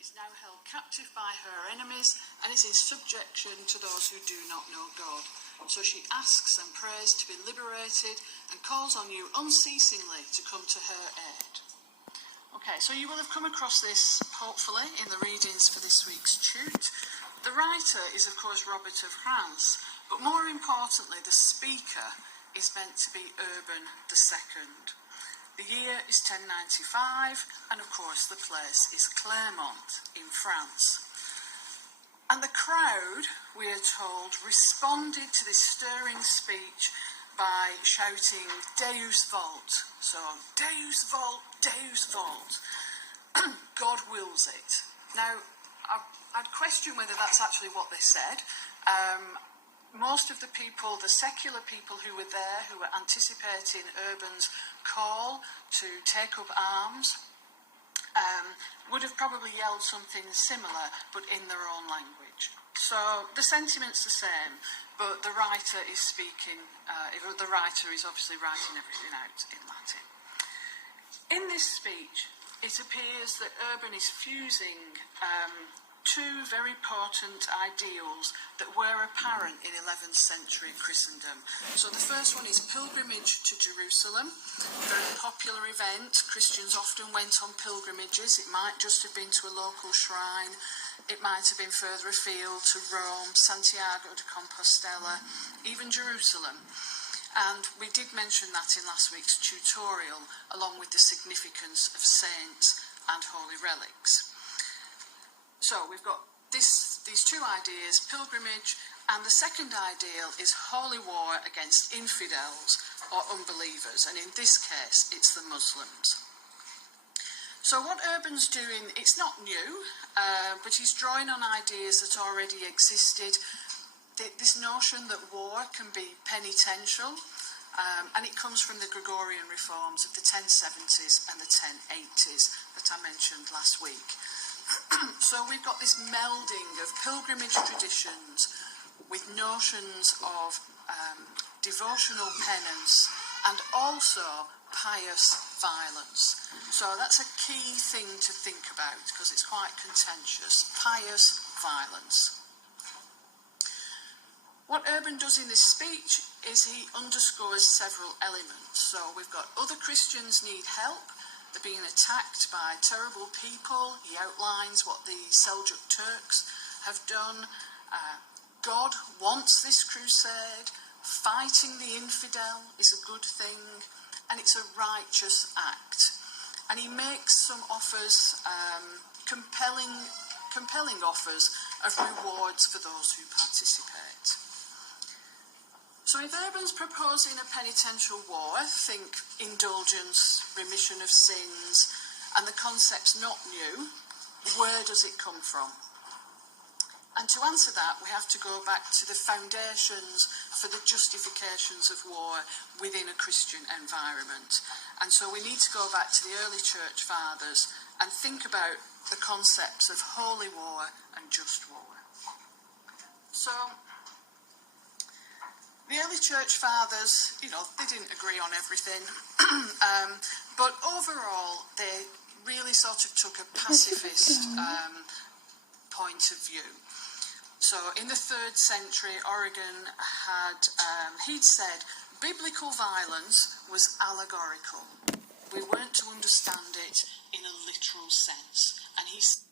is now held captive by her enemies and is in subjection to those who do not know God. So she asks and prays to be liberated and calls on you unceasingly to come to her aid. Okay, so you will have come across this, hopefully, in the readings for this week's Tute. The writer is, of course, Robert of France, but more importantly, the speaker is meant to be Urban II. The year is 1095, and of course the place is Clermont in France. And the crowd, we are told, responded to this stirring speech by shouting Deus Vult. So, Deus Vult, Deus Vult. God wills it. Now, I'd question whether that's actually what they said. Most of the people, the secular people who were there, who were anticipating Urban's call to take up arms, would have probably yelled something similar, but in their own language. So the sentiment's the same, but the writer is speaking, the writer is obviously writing everything out in Latin. In this speech, it appears that Urban is fusing two very potent ideals that were apparent in 11th century Christendom. So the first one is pilgrimage to Jerusalem, a very popular event. Christians often went on pilgrimages. It might just have been to a local shrine. It might have been further afield to Rome, Santiago de Compostela, even Jerusalem. And we did mention that in last week's tutorial, along with the significance of saints and holy relics. So we've got these two ideas, pilgrimage, and the second ideal is holy war against infidels or unbelievers, and in this case it's the Muslims. So what Urban's doing, it's not new, but he's drawing on ideas that already existed. This notion that war can be penitential, and it comes from the Gregorian reforms of the 1070s and the 1080s that I mentioned last week. So we've got this melding of pilgrimage traditions with notions of devotional penance and also pious violence. So that's a key thing to think about because it's quite contentious. Pious violence. What Urban does in this speech is he underscores several elements. So we've got other Christians need help. They're being attacked by terrible people. He outlines what the Seljuk Turks have done. God wants this crusade. Fighting the infidel is a good thing, and it's a righteous act. And he makes some offers, compelling offers of rewards for those who participate. So if Urban's proposing a penitential war, think indulgence, remission of sins, and the concept's not new, where does it come from? And to answer that, we have to go back to the foundations for the justifications of war within a Christian environment. And so we need to go back to the early church fathers and think about the concepts of holy war and just war. So the early church fathers, they didn't agree on everything, but overall they really sort of took a pacifist point of view. So in the 3rd century, Origen he'd said biblical violence was allegorical. We weren't to understand it in a literal sense, and he's